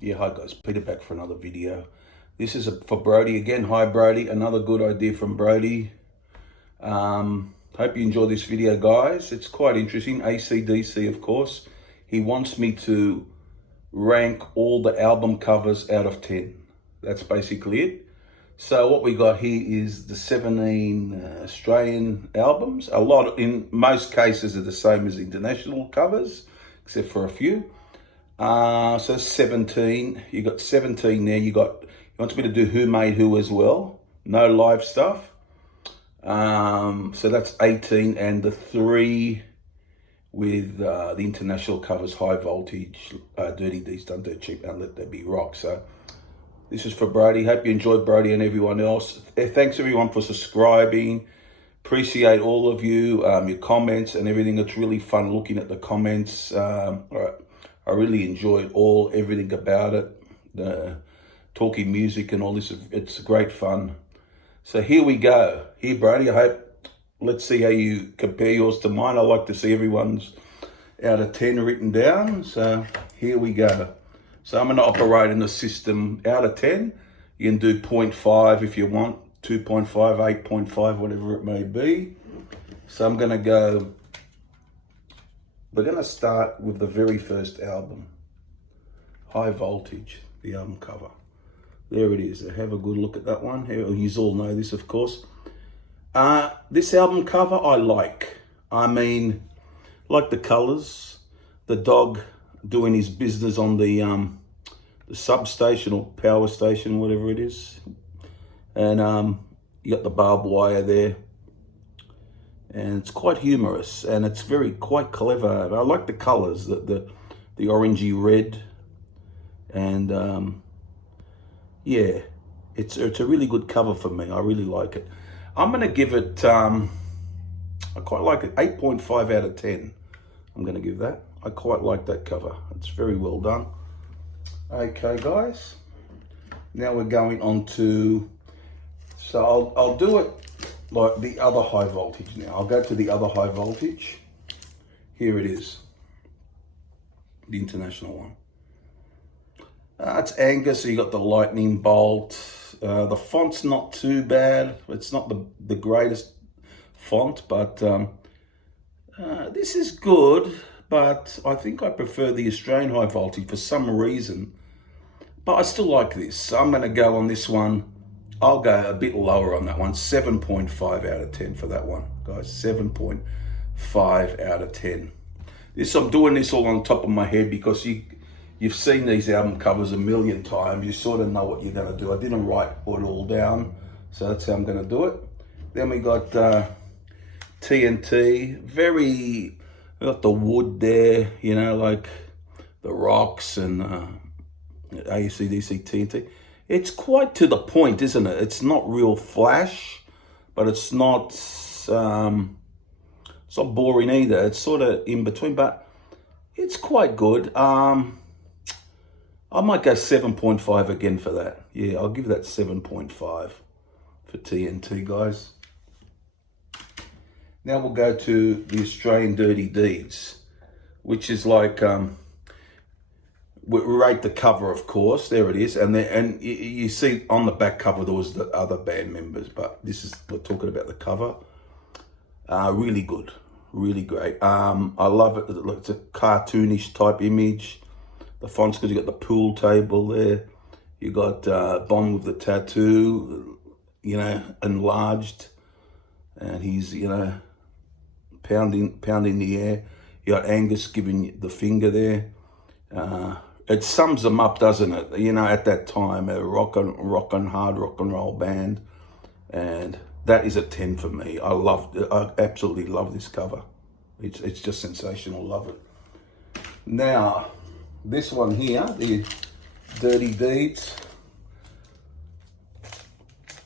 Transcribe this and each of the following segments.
Yeah, hi guys, Peter back for another video. This is for Brody again. Hi Brody, another good idea from Brody. Hope you enjoy this video, guys. It's quite interesting. AC/DC, of course. He wants me to rank all the album covers out of 10. That's basically it. So what we got here is the 17 Australian albums. A lot, in most cases, are the same as international covers, except for a few. So 17, you got 17 there. He wants me to do Who Made Who as well. No live stuff. So that's 18, and the 3 with the international covers, High Voltage, Dirty Deeds Done Dirt Cheap, and Let There Be Rock. So this is for Brody. Hope you enjoyed, Brody, and everyone else. Thanks everyone for subscribing. Appreciate all of you, your comments and everything. It's really fun looking at the comments. I really enjoyed everything about it, the talking music and all this. It's great fun. So here we go. Here, Brody, let's see how you compare yours to mine. I like to see everyone's out of 10 written down. So here we go. So I'm going to operate in the system out of 10. You can do 0.5 if you want, 2.5, 8.5, whatever it may be. So I'm going to go. We're going to start with the very first album, High Voltage, the album cover. There it is. Have a good look at that one. You all know this, of course. This album cover I like. I mean, like the colours, the dog doing his business on the substation or power station, whatever it is. And you got the barbed wire there. And it's quite humorous, and it's quite clever. I like the colours, the orangey red, and yeah, it's a really good cover for me. I really like it. I'm gonna give it. I quite like it. 8.5 out of 10. I'm gonna give that. I quite like that cover. It's very well done. Okay, guys. Now we're going on to. So I'll do it. Like the other High Voltage now. I'll go to the other High Voltage. Here it is. The international one. It's Angus, so you got the lightning bolt. The font's not too bad. It's not the greatest font, but this is good. But I think I prefer the Australian High Voltage for some reason. But I still like this. So I'm going to go on this one. I'll go a bit lower on that one. 7.5 out of 10 for that one, guys. 7.5 out of 10. I'm doing this all on top of my head because you've seen these album covers a million times. You sort of know what you're going to do. I didn't write it all down, so that's how I'm going to do it. Then we got TNT. We got the wood there, you know, like the rocks and AC/DC TNT. It's quite to the point, isn't it? It's not real flash, but it's not boring either. It's sort of in between, but it's quite good. I might go 7.5 again for that. Yeah, I'll give that 7.5 for TNT, guys. Now we'll go to the Australian Dirty Deeds, which is like we rate the cover, of course. There it is, and you see on the back cover there was the other band members, but we're talking about the cover. Really good, really great. I love it. It's a cartoonish type image. The font's good. You got the pool table there. You got Bond with the tattoo, you know, enlarged, and he's, you know, pounding the air. You got Angus giving the finger there. It sums them up, doesn't it? You know, at that time, a hard rock and roll band, and that is a 10 for me. I absolutely love this cover. It's just sensational. Love it. Now, this one here, the Dirty Deeds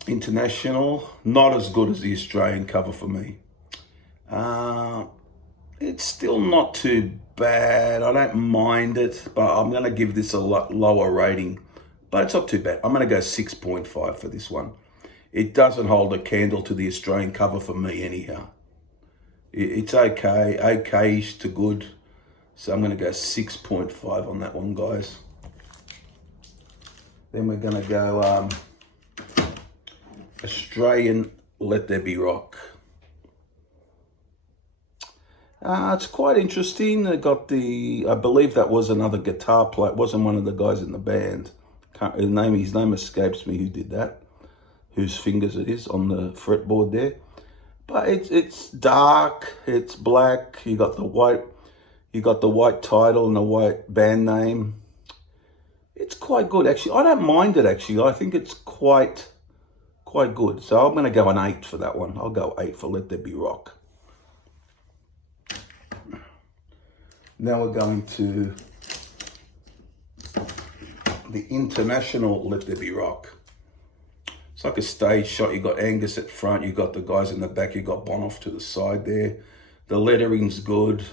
International, not as good as the Australian cover for me. It's still not too bad. I don't mind it, but I'm going to give this a lower rating. But it's not too bad. I'm going to go 6.5 for this one. It doesn't hold a candle to the Australian cover for me anyhow. It's okay, okay-ish to good. So I'm going to go 6.5 on that one, guys. Then we're going to go Australian Let There Be Rock. It's quite interesting. They got I believe that was another guitar player. It wasn't one of the guys in the band. His name escapes me who did that, whose fingers it is on the fretboard there. But it's dark, it's black. You got the white title and the white band name. It's quite good actually. I don't mind it actually. I think it's quite good. So I'm going to go an 8 for that one. I'll go 8 for Let There Be Rock. Now we're going to the international Let There Be Rock. It's like a stage shot. You got Angus at front, you got the guys in the back, you got Bon off to the side there. The lettering's good.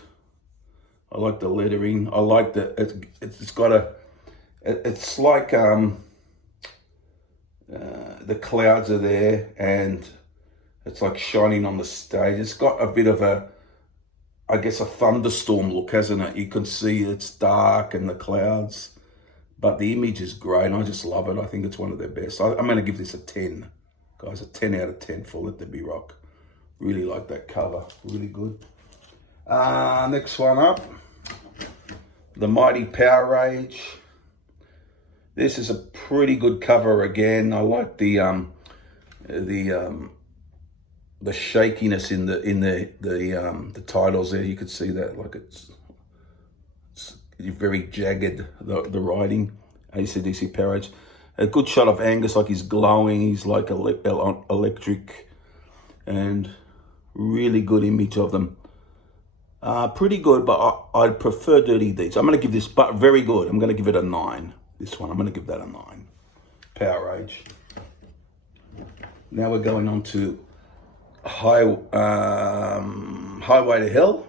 I like the lettering. I like it's got it's like the clouds are there and it's like shining on the stage. It's got a bit of I guess a thunderstorm look, hasn't it? You can see it's dark and the clouds. But the image is great, and I just love it. I think it's one of their best. I'm going to give this a 10, guys. A 10 out of 10 for Let There Be Rock. Really like that cover. Really good. Next one up. The Mighty Powerage. This is a pretty good cover again. I like the shakiness in the titles there. You could see that, like it's very jagged, the writing. AC/DC Powerage. A good shot of Angus, like he's glowing, he's like electric, and really good image of them. Pretty good, but I'd prefer Dirty Deeds. I'm going to give this, but very good. I'm going to give it a 9. This one, I'm going to give that a 9. Powerage. Now we're going on to Highway to Hell.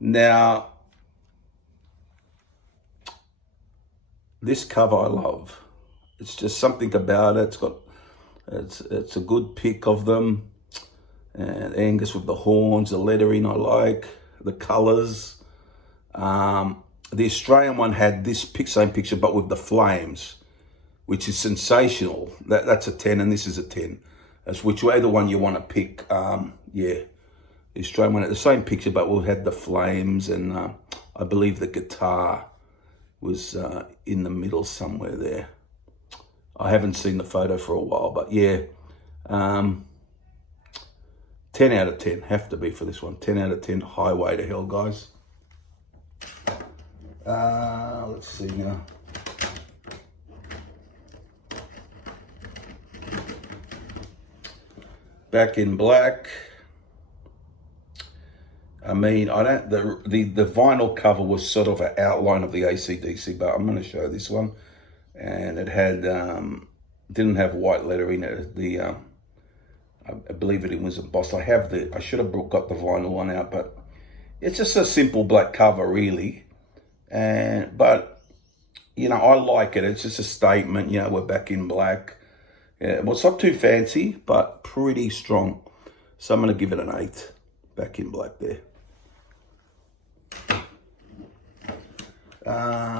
Now, this cover I love. It's just something about it. It's a good pick of them. And Angus with the horns, the lettering I like, the colours. The Australian one had this same picture but with the flames, which is sensational. That's a 10 and this is a 10. That's whichever one you want to pick. Yeah, the Australian one had the same picture but we had the flames and I believe the guitar was in the middle somewhere there. I haven't seen the photo for a while, but yeah. 10 out of 10, have to be for this one. 10 out of 10, Highway to Hell, guys. Let's see now. Back in Black. I mean, the vinyl cover was sort of an outline of the AC/DC, but I'm going to show this one. And it had, didn't have white lettering. I believe it was embossed. I should have got the vinyl one out, but it's just a simple black cover, really. But, you know, I like it. It's just a statement, you know, we're back in black. Yeah, well, it's not too fancy, but pretty strong. So I'm going to give it an 8. Back in Black there.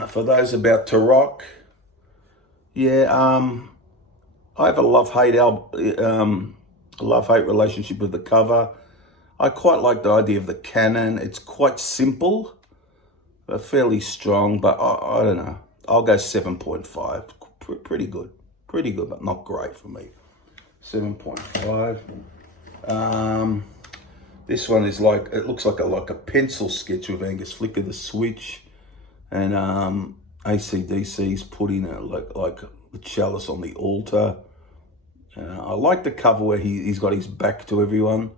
For those about to rock, yeah, I have a love-hate relationship with the cover. I quite like the idea of the cannon. It's quite simple, but fairly strong. But I don't know. I'll go 7.5. Pretty good. Pretty good, but not great for me. 7.5. This one is like, it looks like a pencil sketch with Angus flicker the switch, and AC/DC's putting like the chalice on the altar. I like the cover where he's got his back to everyone.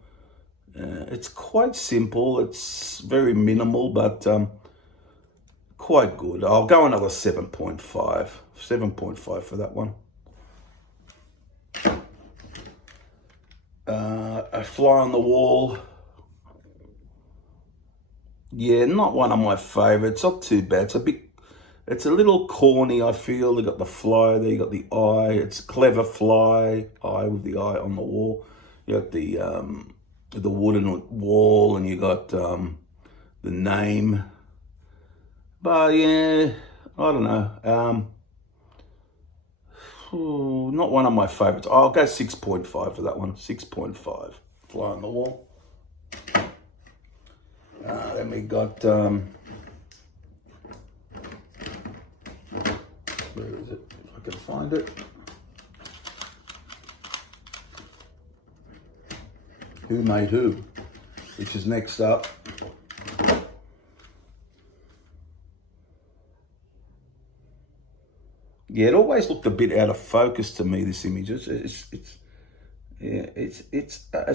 It's quite simple. It's very minimal, but quite good. I'll go another 7.5. 7.5 for that one. A Fly on the Wall. Yeah, not one of my favorites. Not too bad. It's a little corny, I feel. You got the fly there, you got the eye. It's a clever fly, eye with the eye on the wall. You got the wooden wall, and you got the name. But yeah, I don't know. not one of my favorites. I'll go 6.5 for that one. 6.5. Fly on the wall. Then we got, where is it? If I can find it. Who Made Who, which is next up. Yeah, it always looked a bit out of focus to me, this image. It's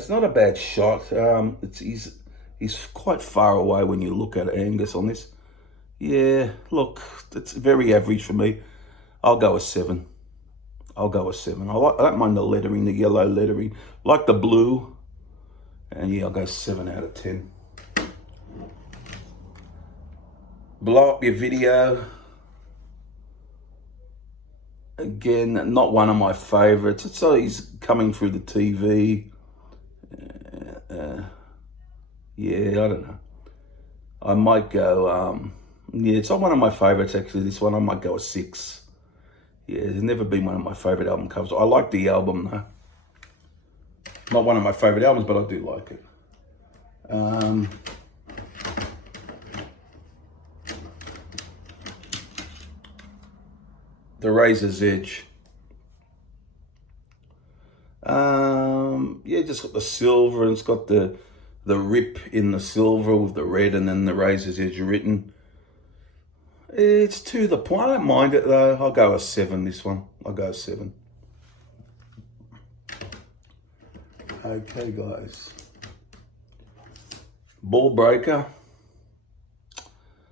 not a bad shot. He's quite far away when you look at Angus on this. Yeah, look, it's very average for me. I'll go a 7. I don't mind the lettering, the yellow lettering. Like the blue. And yeah, I'll go 7 out of 10. Blow Up Your Video. Again, not one of my favorites. It's he's coming through the TV. Yeah, I don't know. I might go, yeah, it's not one of my favorites actually, this one. I might go a 6. Yeah, it's never been one of my favorite album covers. I like the album though. Not one of my favorite albums, but I do like it. The Razor's Edge. Yeah, just got the silver, and it's got the rip in the silver with the red, and then the Razor's Edge written. It's to the point. I don't mind it though. I'll go a 7 this one. I'll go a 7. Okay, guys. Ball Breaker.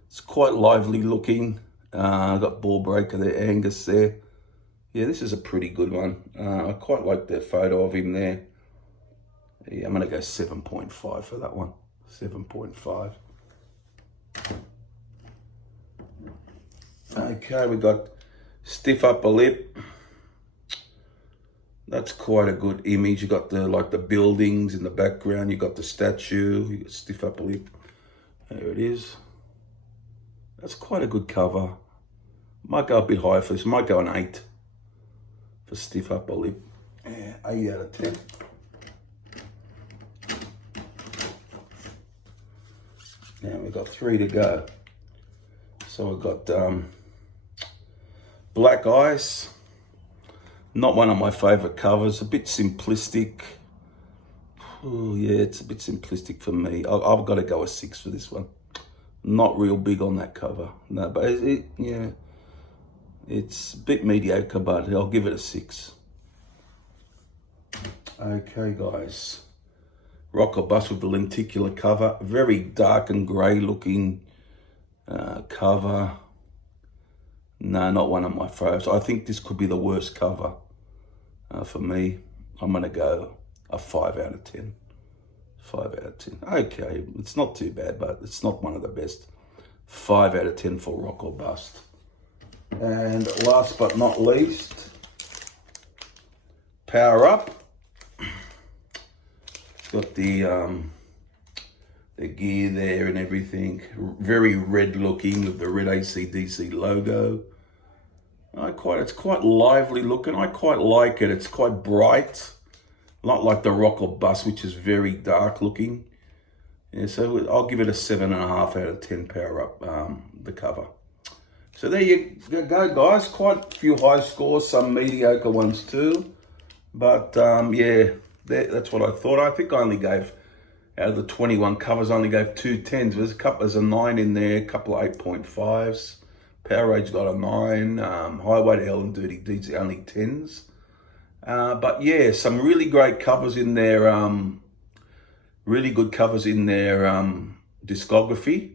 It's quite lively looking. I've got Ball Breaker there, Angus there. Yeah, this is a pretty good one. I quite like the photo of him there. Yeah, I'm going to go 7.5 for that one. 7.5. Okay, we got Stiff Upper Lip. That's quite a good image. You got the buildings in the background. You got the statue. You got Stiff Upper Lip. There it is. That's quite a good cover. Might go a bit higher for this. Might go an 8 for Stiff Upper Lip. Yeah, 8 out of 10. Now we've got 3 to go. So we've got Black Ice. Not one of my favorite covers. A bit simplistic. Oh yeah, it's a bit simplistic for me. I've got to go a 6 for this one. Not real big on that cover. No, but yeah, it's a bit mediocre, but I'll give it a 6. Okay, guys. Rock or Bust with the lenticular cover. Very dark and grey looking cover. No, not one of my favorites. I think this could be the worst cover for me. I'm going to go a 5 out of 10. 5 out of 10. Okay, it's not too bad, but it's not one of the best. 5 out of 10 for Rock or Bust. And last but not least, Power Up. It's got the gear there and everything. Very red looking with the red AC/DC logo. It's quite lively looking. I quite like it. It's quite bright. Not like the Rock or Bust, which is very dark looking. Yeah, so I'll give it a 7.5 out of 10. Power Up, the cover. So there you go, guys. Quite a few high scores, some mediocre ones too. But yeah, that's what I thought. I think I only gave, out of the 21 covers, I only gave 2 10s. There's a 9 in there, a couple of 8.5s. Power Rage got a 9. Highway to Hell and Dirty Deeds, only 10s. But yeah, some really great covers in their, really good covers in their discography.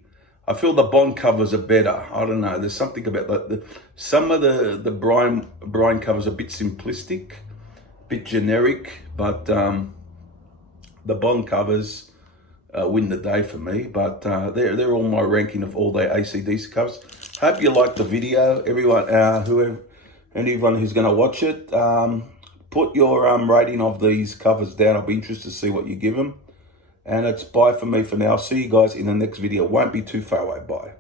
I feel the Bond covers are better. I don't know. There's something about that. Some of the Brian covers are a bit simplistic, a bit generic, but the Bond covers win the day for me. But they're all my ranking of all their AC/DC covers. Hope you liked the video, everyone. Anyone who's going to watch it, put your rating of these covers down. I'll be interested to see what you give them. And it's bye for me for now. See you guys in the next video. Won't be too far away. Bye.